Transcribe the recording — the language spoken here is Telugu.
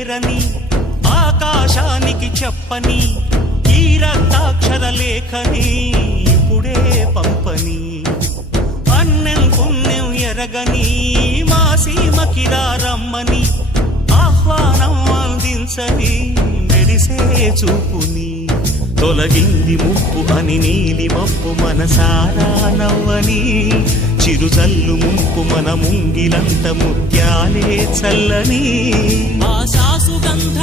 చేరని ఆకాశానికి చెప్పని ఈ రక్తాక్షర లేఖని ఇప్పుడే పంపని అన్నం పుణ్యం ఎరగని మా సీమకి రమ్మని ఆహ్వానం అందించని మెరిసే చూపుని తొలగింది ముప్పు అని నీలి మప్పు మనసారా నవ్వని చిరుజల్లు ముంపు మన ముంగిలంత ముత్యాలే చల్లని ఆ శాసుగంధ